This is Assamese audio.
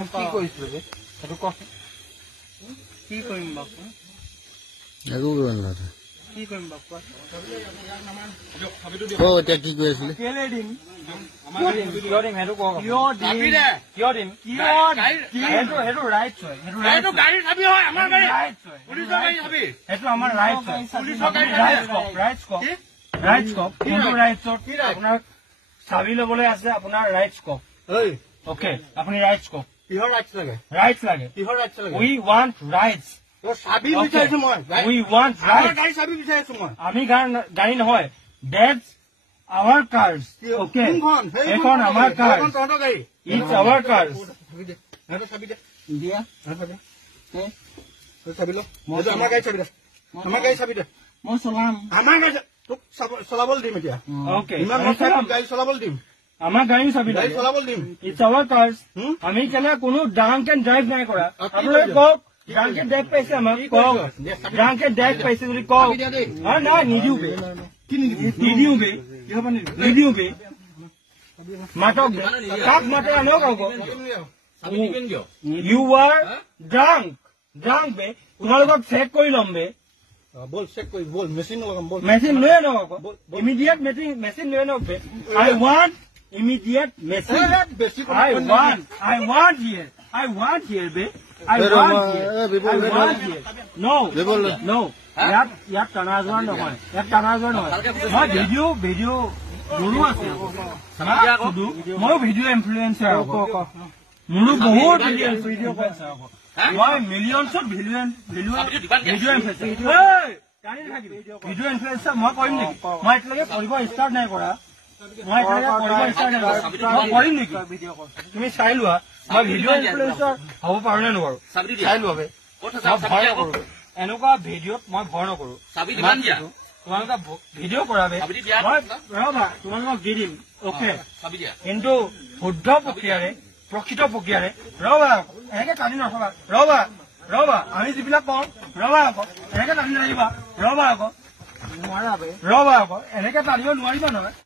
কি কৰিছিলো সেইটো কচোন কি কৰিম বাপু একো কৰিব নালাগে কি কৰিম বাপু এতিয়া কি কৈ আছিলে কেলে দিম কিয় দিম সেইটো কওক কিয় দিম সেইটো ৰাইট হয় সেইটো গাড়ী চাবি হয় আমাৰ গাড়ী পুলিচৰ গাড়ী চাবি সেইটো আমাৰ ৰাইট হয় পুলিচৰ গাড়ী ৰাইট স্কপ কিন্তু ৰাইটছত আপোনাৰ চাবি ল'বলৈ আছে আপোনাৰ ৰাইট স্কপ ওকে আপুনি ৰাইট স্কপ কিহৰ ৰাইটছ লাগে ৰাইটছ লাগে কিহৰ ৰাইটছ লাগে উই ৱান্ট ৰাইটছ চাবি বিচাৰিছো মই উই ৱান্ট ৰাইট গাড়ী চাবি বিচাৰিছো মই আমি গাড়ী নহয় ডেটছ our cars okay এখন আমাৰ কাৰ তহঁতৰ গাড়ী it's our cars এটা চাবি দে দিয়া চাবি চাবি লো মই আমাৰ গাড়ী চাবি দে আমাৰ গাড়ী চাবি দে মই চলাম আমাৰ গাড়ী তোক চলাবলৈ দিম এতিয়া ওকে ইমান গাড়ী চলাবলৈ দিম আমাৰ গাড়ী চাবি গাড়ী চলাবলৈ দিম it's our cars আমি কেনে কোনো ড্ৰাংক এণ্ড ড্ৰাইভ নাই কৰা আপোনালোকে কওক ড্ৰাংকে ড্ৰাইভ পাইছে আমাক কওক ড্ৰাংকে ড্ৰাইভ পাইছে যদি কওক নাই নিদিও বে নিদিও বে নিদিও বে মাতক কাক মাতে আনক আকৌ ইউ আৰ ড্ৰাংক বে তোমালোকক চেক কৰি ল'ম বে বল চেক কৰি বল মেচিন লগাম বল মেচিন লৈ আনক আকৌ ইমিডিয়েট মেচিন লৈ আনক বে আই want immediate message I want here be I want here no ইয়াত টানাজোৱা নহয় মই ভিডিঅ মোৰো আছে মই ভিডিঅ ইনফ্লুৱেঞ্চাৰ মোৰো বহুত ভিডিঅ মই মিলিয়নছত ভিডিঅ ইনফ্লুৱেঞ্চাৰ মই কৰিম নেকি মই এতিয়ালৈকে কৰিব ষ্টাৰ্ট নাই কৰা মই কৰিম নেকি তুমি চাই লোৱা মই ভিডিঅ ইনফ্লুৱেঞ্চাৰ হ'ব পাৰো নে নোৱাৰো চাই লোৱা ভয় নকৰো এনেকুৱা ভিডিঅ'ত মই ভয় নকৰো তোমালোকে ভিডিঅ' কৰাবে ৰবা তোমালোকক দি দিম অকে কিন্তু শুদ্ধ প্ৰক্ৰিয়াৰে প্ৰকৃত প্ৰক্ৰিয়াৰে ৰবা এনেকে টানি নথবা ৰবা আমি যিবিলাক কওঁ ৰবা আকৌ এনেকে টানি নাহিবা ৰবা আকৌ এনেকে টানিব নোৱাৰিবা নহয়